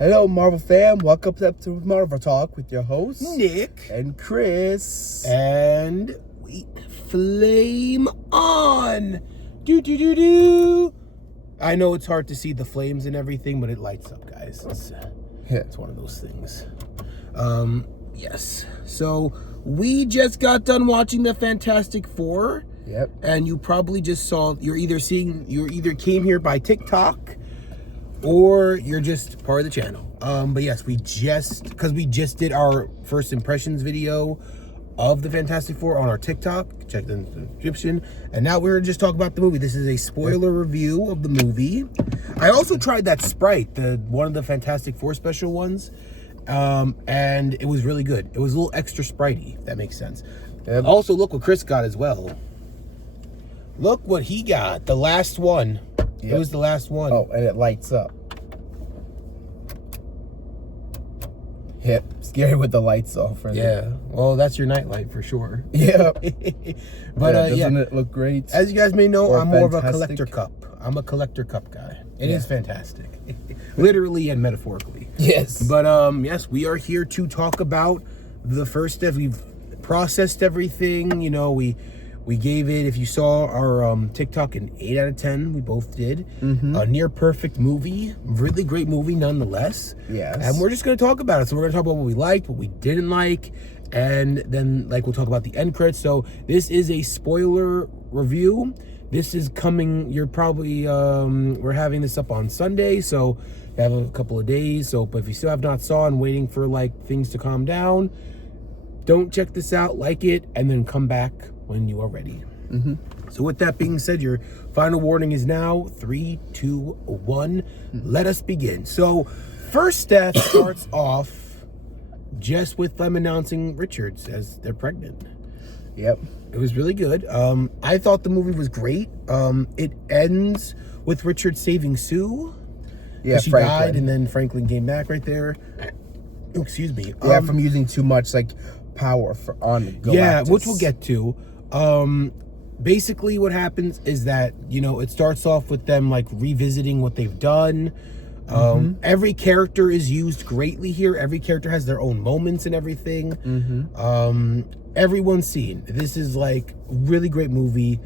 Hello, Marvel fam. Welcome up to Marvel Talk with your hosts, Nick and Chris. and we flame on. Do. I know it's hard to see the flames and everything, but it lights up, guys. It's one of those things. Yes. So we just got done watching the Fantastic Four. Yep. And you probably just saw. You either came here by TikTok, or you're just part of the channel. But yes, we just did our first impressions video of the Fantastic Four on our TikTok. Check the description. And now we're just talking about the movie. This is a spoiler review of the movie. I also tried that Sprite, one of the Fantastic Four special ones. And it was really good. It was a little extra Spritey, if that makes sense. Yep. Also, look what Chris got as well. Look what he got. The last one. Yep. It was the last one. Oh, and it lights up. Hip. Scary with the lights off. Yeah. Well, that's your nightlight for sure. Yeah. But doesn't it look great? As you guys may know, I'm more of a fantastic? collector cup. I'm a collector cup guy. It Yeah. is fantastic. Literally and metaphorically. Yes. But yes, we are here to talk about the first step. We've processed everything. You know, we gave it, if you saw our TikTok, an 8 out of 10. We both did. A near perfect movie. Really great movie nonetheless. Yes. And we're just going to talk about it. So we're going to talk about what we liked, what we didn't like, and then we'll talk about the end credits. So this is a spoiler review. This is coming, you're probably, we're having this up on Sunday, so you have a couple of days. So, but if you still have not saw and waiting for things to calm down, don't check this out, like it, and then come back when you are ready. So with that being said, your final warning is now 3, 2, 1. Let us begin. So first step starts off just with them announcing Richards as they're pregnant. Yep. It was really good. I thought the movie was great. It ends with Richards saving Sue. Yeah, She Franklin. died, and then Franklin came back right there. Oh, excuse me. Yeah, from using too much power on Galactus. Yeah, which we'll get to. Basically what happens is that, it starts off with them revisiting what they've done. Every character is used greatly here. Every character has their own moments and everything. Everyone's seen. This is really great movie.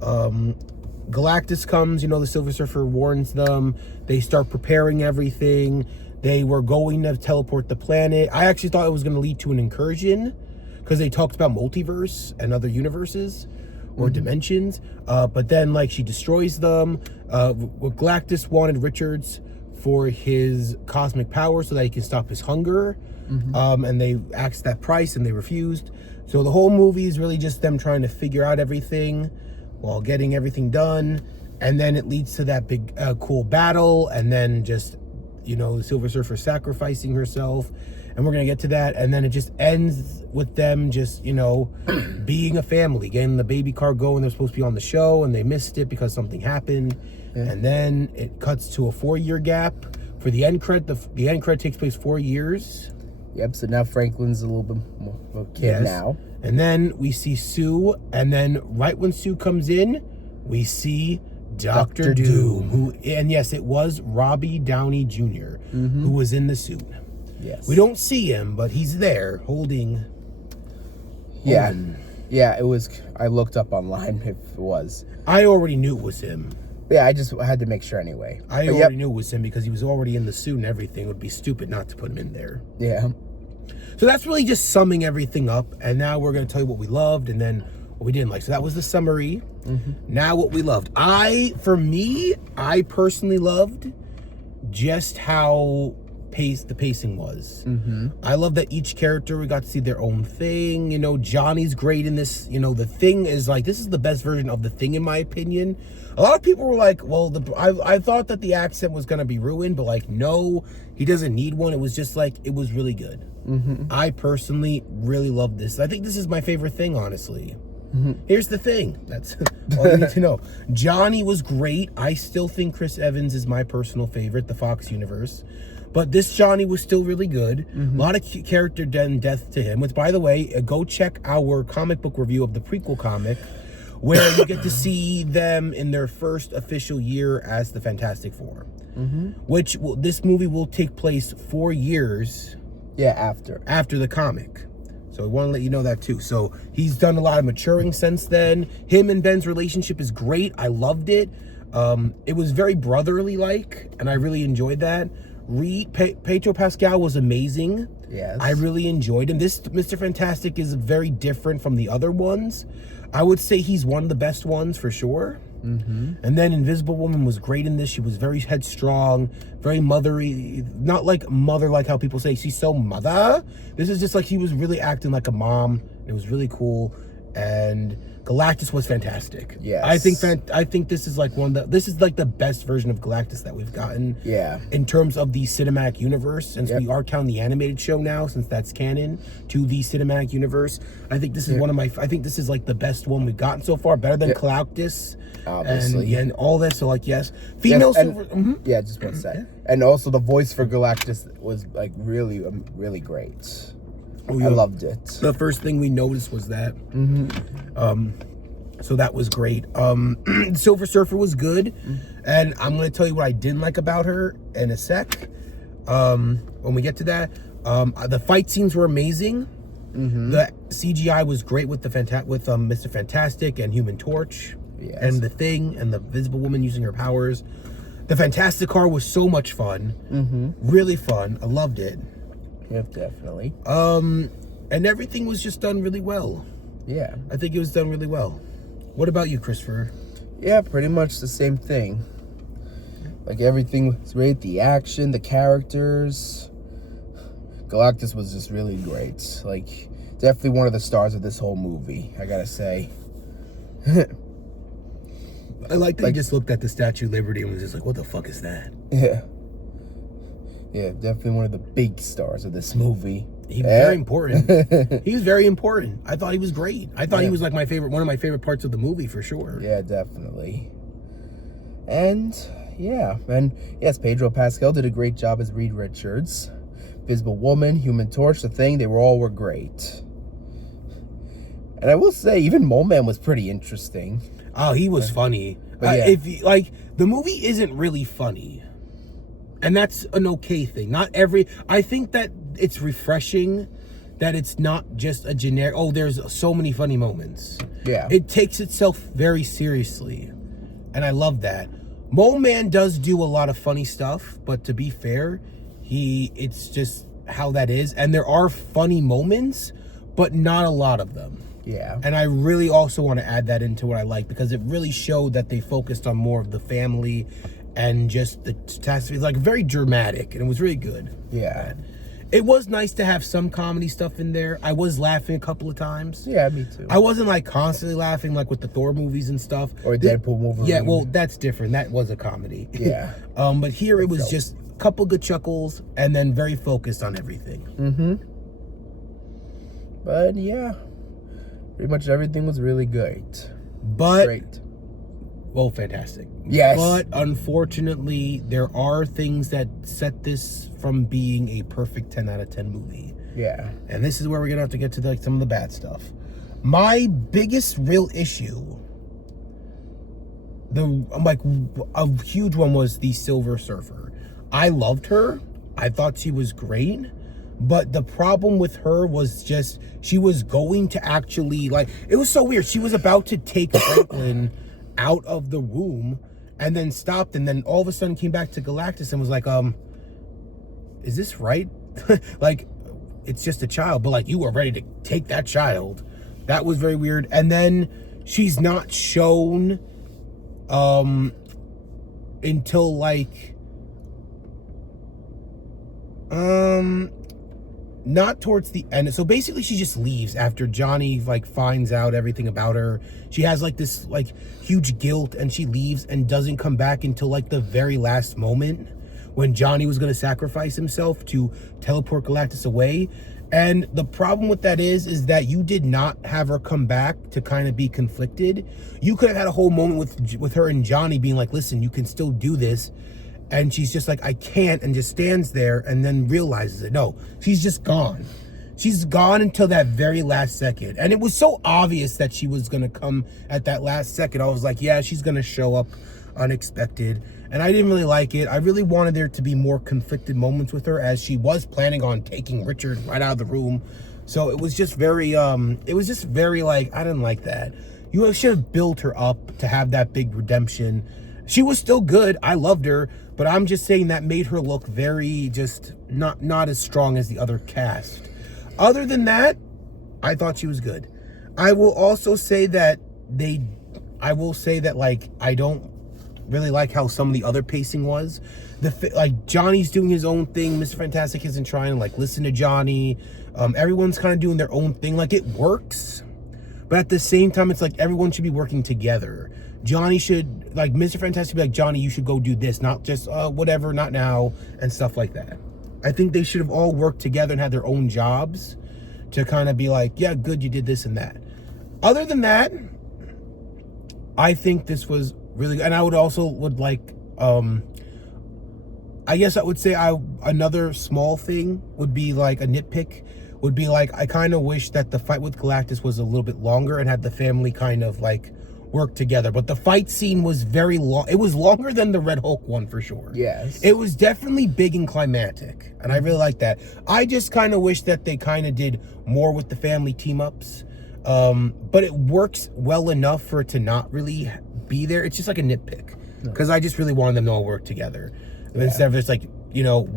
Galactus comes, the Silver Surfer warns them. They start preparing everything. They were going to teleport the planet. I actually thought it was going to lead to an incursion, because they talked about multiverse and other universes or dimensions. But then she destroys them. Galactus wanted Richards for his cosmic power so that he can stop his hunger. And they asked that price and they refused. So the whole movie is really just them trying to figure out everything while getting everything done. And then it leads to that big cool battle, and then just the Silver Surfer sacrificing herself. And we're going to get to that. And then it just ends with them just, being a family, getting the baby car going. They're supposed to be on the show, and they missed it because something happened. Yeah. And then it cuts to a 4-year gap for the end credit. The end credit takes place 4 years. Yep, so now Franklin's a little bit more of a kid now. And then we see Sue, and then right when Sue comes in, we see Dr. Doom. And yes, it was Robbie Downey Jr. Who was in the suit. Yes. We don't see him, but he's there holding. Yeah, it was. I looked up online if it was. I already knew it was him. Yeah, I just had to make sure anyway. I already knew it was him because he was already in the suit and everything. It would be stupid not to put him in there. Yeah. So that's really just summing everything up. And now we're going to tell you what we loved and then what we didn't like. So that was the summary. Now what we loved. I personally loved just how the pacing was. I love that each character, we got to see their own thing. Johnny's great in this. The Thing is this is the best version of the Thing in my opinion. A lot of people were like, well, I thought that the accent was gonna be ruined, but no, he doesn't need one. It was just it was really good. I personally really love this. I think this is my favorite Thing, honestly. Here's the thing. That's all you need to know. Johnny was great. I still think Chris Evans is my personal favorite, the Fox universe. But this Johnny was still really good. A lot of character death to him. Which, by the way, go check our comic book review of the prequel comic, where you get to see them in their first official year as the Fantastic Four. which this movie will take place 4 years Yeah, after the comic. So I want to let you know that too. So he's done a lot of maturing since then. Him and Ben's relationship is great. I loved it. It was very brotherly like, and I really enjoyed that. Pedro Pascal was amazing. Yes. I really enjoyed him. This Mr. Fantastic is very different from the other ones. I would say he's one of the best ones for sure. And then Invisible Woman was great in this. She was very headstrong, very mothery, not like mother like how people say she's so mother. This is just like she was really acting like a mom. It was really cool, and Galactus was fantastic. Yes. I think this is like this is like the best version of Galactus that we've gotten. Yeah. In terms of the cinematic universe, since we are counting the animated show now, since that's canon to the cinematic universe, I think this is I think this is like the best one we've gotten so far, better than Galactus. Obviously. And all that. So like, yes, female silver. Yeah, just one sec. And also the voice for Galactus was like really, really great. I loved it. The first thing we noticed was that. So that was great. Silver Surfer was good, and I'm gonna tell you what I didn't like about her in a sec. When we get to that, the fight scenes were amazing. The CGI was great with Mr. Fantastic and Human Torch, and the Thing and the Invisible Woman using her powers. The Fantastic Car was so much fun, really fun. I loved it. Yeah, definitely. And everything was just done really well. Yeah, I think it was done really well. What about you, Christopher? Yeah, pretty much the same thing. Like everything was great. The action, the characters. Galactus was just really great. Like definitely one of the stars of this whole movie, I gotta say. I like that he just looked at the Statue of Liberty and was just like, what the fuck is that? Yeah. Yeah, definitely one of the big stars of this movie. He was very important. He was very important. I thought he was great. I thought he was like one of my favorite parts of the movie for sure. Yeah, definitely. And yes, Pedro Pascal did a great job as Reed Richards. Invisible Woman, Human Torch, The Thing, they were great. And I will say, even Mole Man was pretty interesting. Oh, he was funny. The movie isn't really funny. And that's an okay thing. I think that it's refreshing that it's not just a generic, there's so many funny moments. Yeah. It takes itself very seriously. And I love that. Mole Man does do a lot of funny stuff, but to be fair, it's just how that is. And there are funny moments, but not a lot of them. Yeah. And I really also want to add that into what I like, because it really showed that they focused on more of the family and just the catastrophe, like very dramatic, and it was really good. Yeah. It was nice to have some comedy stuff in there. I was laughing a couple of times. Yeah, me too. I wasn't like constantly laughing like with the Thor movies and stuff. Or Deadpool Wolverine. Yeah, well, that's different. That was a comedy. Yeah. But here it was just a couple good chuckles and then very focused on everything. But yeah, pretty much everything was really great. Great. Well, fantastic. Yes. But unfortunately, there are things that set this from being a perfect 10 out of 10 movie. Yeah. And this is where we're going to have to get to some of the bad stuff. My biggest real issue, a huge one, was the Silver Surfer. I loved her. I thought she was great. But the problem with her was just, she was going to actually, it was so weird. She was about to take Franklin out of the room and then stopped, and then all of a sudden came back to Galactus and was like, is this right? It's just a child, but you were ready to take that child. That was very weird. And then she's not shown until not towards the end. So basically she just leaves after Johnny finds out everything about her. She has this huge guilt, and she leaves and doesn't come back until the very last moment when Johnny was going to sacrifice himself to teleport Galactus away. And the problem with that is that you did not have her come back to kind of be conflicted. You could have had a whole moment with her and Johnny being like, listen, you can still do this. And she's just like, I can't, and just stands there and then realizes it. No, she's just gone. She's gone until that very last second. And it was so obvious that she was going to come at that last second. I was like, yeah, she's going to show up unexpected. and I didn't really like it. I really wanted there to be more conflicted moments with her, as she was planning on taking Richard right out of the room. So it was just very like, I didn't like that. You should have built her up to have that big redemption. She was still good. I loved her, but I'm just saying that made her look very just not as strong as the other cast. Other than that, I thought she was good. I will also say that like, I don't really like how some of the other pacing was. Like, Johnny's doing his own thing. Mr. Fantastic isn't trying to like listen to Johnny. Everyone's kind of doing their own thing. Like, it works, but at the same time, it's like everyone should be working together. Johnny should, like, Mr. Fantastic be like, Johnny, you should go do this, not just whatever, not now, and stuff like that. I think they should have all worked together and had their own jobs to kind of be like, yeah, good, you did this and that. Other than that, I think this was really good. And I would like, I guess I would say another small thing would be like a nitpick would be like, I kind of wish that the fight with Galactus was a little bit longer and had the family kind of like work together. But the fight scene was very long. It was longer than the Red Hulk one for sure. Yes. It was definitely big and climactic, and I really like that. I just kind of wish that they kind of did more with the family team-ups. But it works well enough for it to not really be there. It's just like a nitpick, because I just really wanted them to all work together. Instead of just like, you know,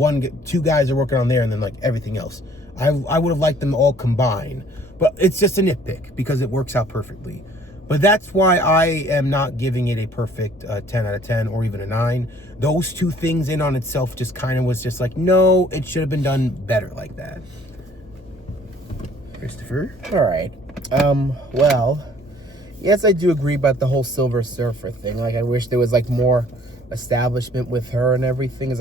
two guys are working on there and then like everything else. I would have liked them all combined, but it's just a nitpick because it works out perfectly. But that's why I am not giving it a perfect 10 out of 10 or even a 9. Those two things in on itself just kind of was just like, no, it should have been done better like that. Christopher? All right. Well, yes, I do agree about the whole Silver Surfer thing. Like, I wish there was like more establishment with her and everything,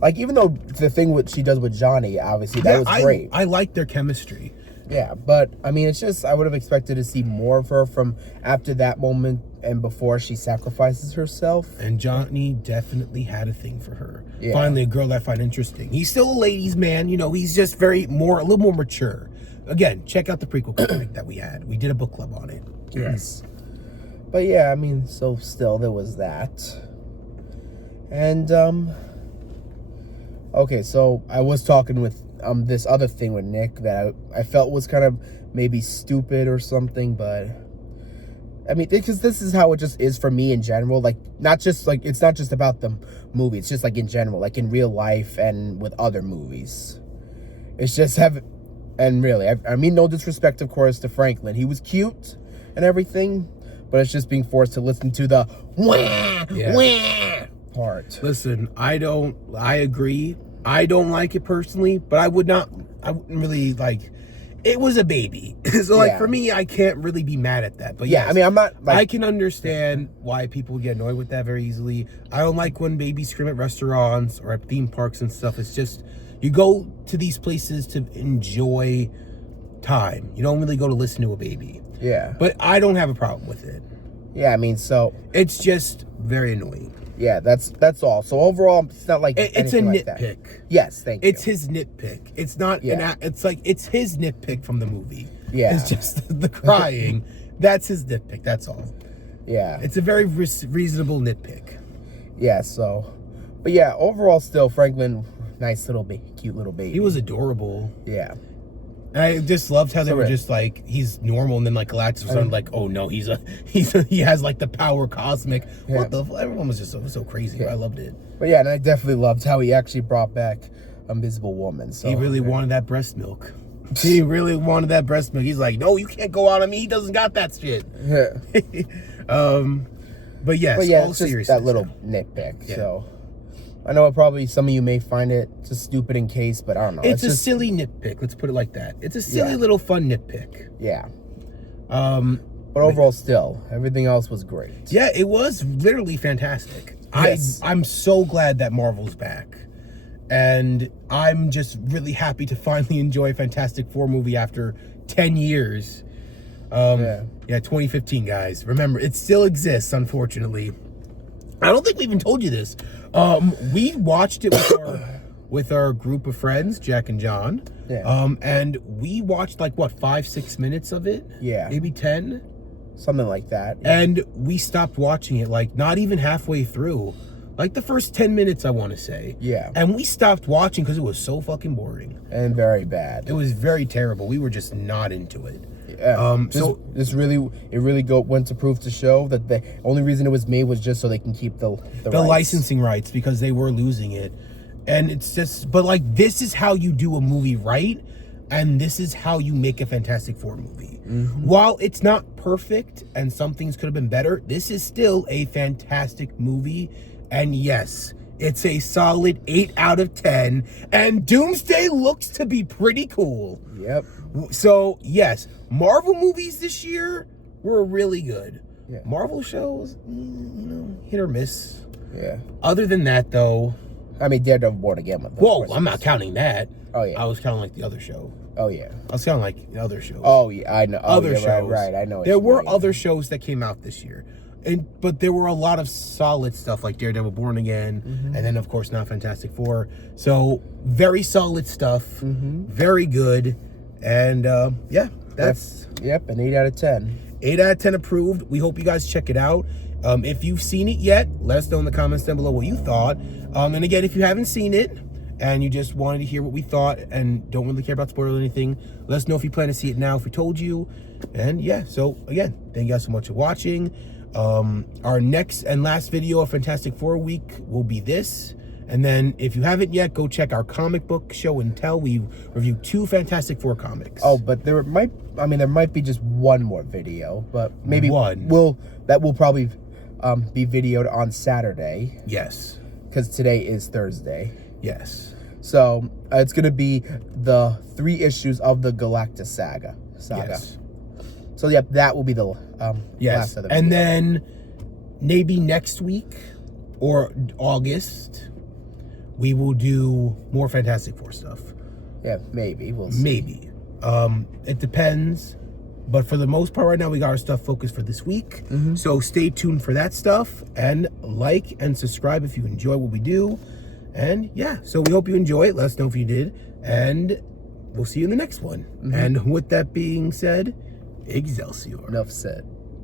Like, even though the thing what she does with Johnny, obviously, that was great. I like their chemistry. Yeah, but, I mean, it's just, I would have expected to see more of her from after that moment and before she sacrifices herself. And Johnny definitely had a thing for her. Yeah. Finally, a girl that I find interesting. He's still a ladies' man, you know, he's just a little more mature. Again, check out the prequel comic that we had. We did a book club on it. Yes. But yeah, I mean, so still there was that. And, okay, so I was talking with this other thing with Nick that I felt was kind of maybe stupid or something, but I mean, because this is how it just is for me in general. Like, not just like, it's not just about the movie, it's just like in general, like in real life and with other movies. It's just and really, I mean, no disrespect, of course, to Franklin. He was cute and everything, but it's just being forced to listen to the wah, wah part. Listen, I agree. I don't like it personally, but I wouldn't really like, it was a baby. So like, for me, I can't really be mad at that. But yeah, yes, I mean, I'm not like, I can understand why people get annoyed with that very easily. I don't like when babies scream at restaurants or at theme parks and stuff. It's just, you go to these places to enjoy time. You don't really go to listen to a baby. Yeah. But I don't have a problem with it. Yeah, I mean, so it's just very annoying. Yeah, that's all. So overall, it's not like it's a nitpick. Like yes, thank you. It's his nitpick. It's not it's like, it's his nitpick from the movie. Yeah. It's just the crying. That's his nitpick. That's all. Yeah. It's a very reasonable nitpick. Yeah, so. But yeah, overall still, Franklin, nice little baby, cute little baby. He was adorable. Yeah. And I just loved how they were just like, he's normal, and then like Galactus was like, oh no, he has like the power cosmic. Yeah. What the? Everyone was just so crazy. Yeah. I loved it. But yeah, and I definitely loved how he actually brought back Invisible Woman. So he really wanted that breast milk. He really wanted that breast milk. He's like, no, you can't go out on me. He doesn't got that shit. Yeah. But yes, but yeah, all it's just seriousness, that little nitpick. Yeah. So I know probably some of you may find it just stupid in case, but I don't know. It's a silly nitpick. Let's put it like that. It's a silly little fun nitpick. Yeah. But overall, still, everything else was great. Yeah, it was literally fantastic. Yes. I'm so glad that Marvel's back. And I'm just really happy to finally enjoy a Fantastic Four movie after 10 years. Yeah, 2015, guys. Remember, it still exists, unfortunately. I don't think we even told you this. We watched it with our group of friends, Jack and John. Yeah. And we watched like, what, 5-6 minutes of it? Yeah. Maybe 10? something like that. Yeah. And we stopped watching it, like, not even halfway through. Like, the first 10 minutes, I want to say. Yeah. And we stopped watching because it was so fucking boring. And very bad. It was very terrible. We were just not into it. Yeah. So really went to prove to show that the only reason it was made was just so they can keep the rights. licensing rights, because they were losing it. And it's just, but like, this is how you do a movie right, and this is how you make a Fantastic Four movie. While it's not perfect and some things could have been better, this is still a fantastic movie. And yes, it's a solid 8 out of 10. And Doomsday looks to be pretty cool. Yep. So, yes, Marvel movies this year were really good. Yeah. Marvel shows, hit or miss. Yeah. Other than that, though... I mean, Daredevil Born Again. Whoa, I'm not counting that. Oh, yeah. I was counting, like, the other show. Oh, yeah. I was counting, like, the other shows. Oh, yeah, I know. Oh, Other yeah, shows. Right, I know. what There you were mean. other shows that came out this year. But there were a lot of solid stuff, like Daredevil Born Again, and then, of course, not Fantastic Four. So, very solid stuff. Very good. And, yeah, that's... Yep, an 8 out of 10. 8 out of 10 approved. We hope you guys check it out. If you've seen it yet, let us know in the comments down below what you thought. And again, if you haven't seen it and you just wanted to hear what we thought and don't really care about spoilers or anything, let us know if you plan to see it now, if we told you. And yeah, so again, thank you guys so much for watching. Our next and last video of Fantastic Four week will be this. And then if you haven't yet, go check our comic book show and tell. We review 2 Fantastic Four comics. Oh, but there might be just one more video, but maybe One. that will probably be videoed on Saturday, Yes. because today is Thursday. Yes. So it's gonna be the 3 issues of the Galactus saga. Yes. So yep, that will be the Yes. last of the And video. then maybe next week or August, we will do more Fantastic Four stuff. Yeah, maybe we'll see. Maybe. It depends. But for the most part right now, we got our stuff focused for this week. So stay tuned for that stuff. And like and subscribe if you enjoy what we do. And yeah, so we hope you enjoy it. Let us know if you did. And we'll see you in the next one. And with that being said, Excelsior. Enough said.